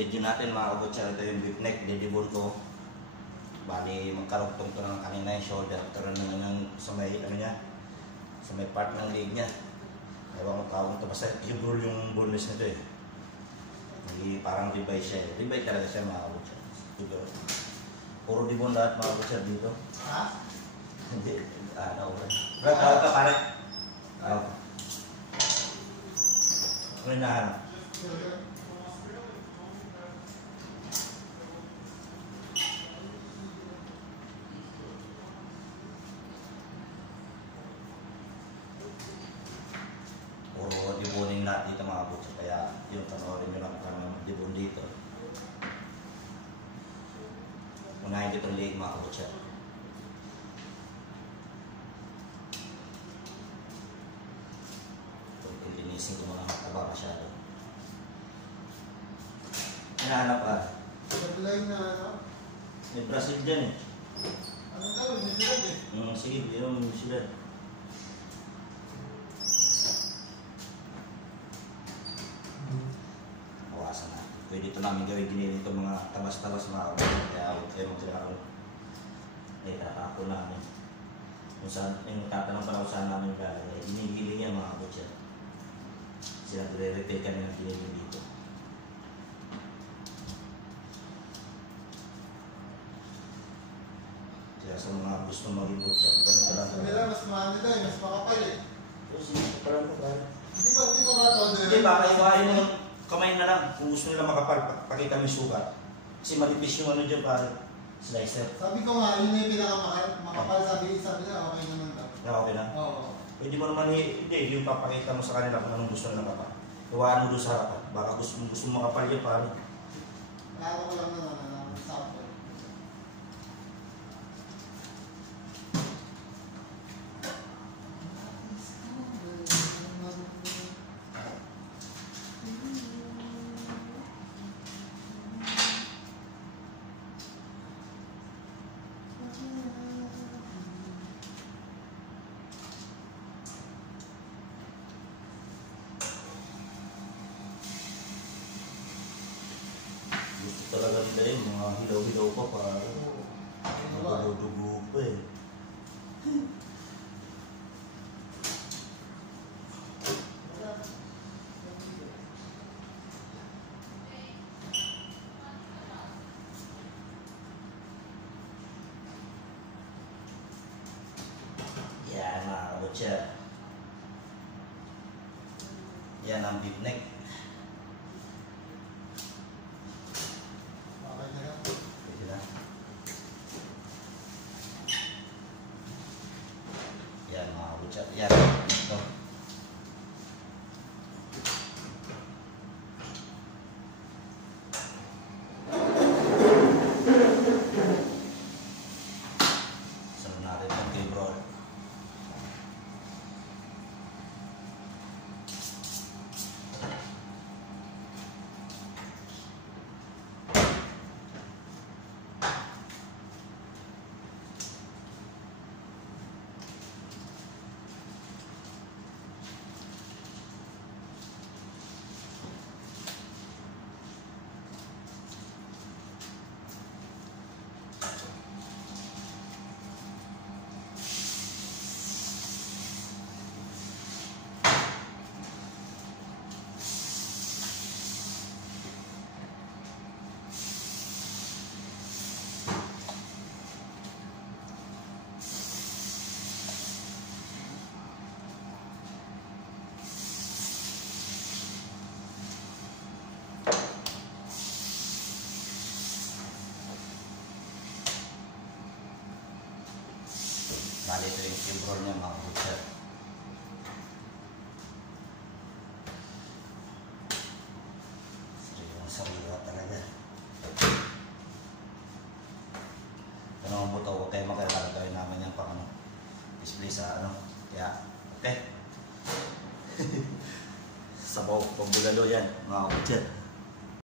video natin mga kabutsa. Ito yung beef neck, didibon ko. Bali, magkarugtong ko ng kanina yung shoulder. Karoon naman yung sa may, ano niya, sa may part ng leg niya. Ewan ko tawag ito. Basta i-roll yung boneless nito eh. Parang ribeye siya eh. Ribeye talaga siya mga kabutsa. Puro dibon lahat mga kabutsa dito. Ha? Hindi. Ano ko. Brad, tawag ka pare. Tawag ka. Ano yung nahanap? Puro dibonin lahat dito mga kabutsa. Kaya yung panoorin nyo lang kung dibon dito. Unahin dito ang leg mga kabutsa. Linisin ko mga mataba masyado. Hinahanap ka? Sablay na ano? May Brazil dyan eh. Ano daw? New Zealand eh. Sige, yung New Zealand. Bawasan natin. Pwede ito namin gawin din ito mga tabas-tabas mga kabutsa. Kaya huwag kayo magkakaroon. Eh, tatapon namin. Kung saan, yung tatanong pa na kung saan namin kaya. Inigiling yan mga kabutsa. Sila nire-repair kami ng pinili dito. Kaya sa mga gusto maging butcher, ganun ka lang. Sa nila mas mahal nila eh, mas makapal eh. So, sige, parang ko pare. Hindi ba ba ito? Hindi ba, kaya mo kamay na lang. Kung gusto nila makapal, pakita mo yung sugat. Kasi malipis yung ano dyan pare. Slicer. Sabi ko nga, yun yung pinakamakapal. Sabi nila, okay naman daw. Okay na? Oo. Pwede mo naman hindi, yung papakita mo sa kanila kung anong gusto nila kapal. Iwaan mo doon sa harapan. Baka gusto mo makapal yun pare. Kaya ko lang na sample. Gusto talaga nila yun, mga hilaw-hilaw pa para dugo-dugo pa eh. Yan mga kabutsa. Yan ang beef neck. Pwede na. Yan mga kabutsa. Yan. Ito. Sunod natin itong cable roll. Bali ito yung cube roll niya mga kabutsa. Sariwa talaga. Ano ang buto, huwag kayo magkakaroon. Gawin naman yung pang display sa ano. Kaya, okay. Sabaw, pambulalo yan mga kabutsa.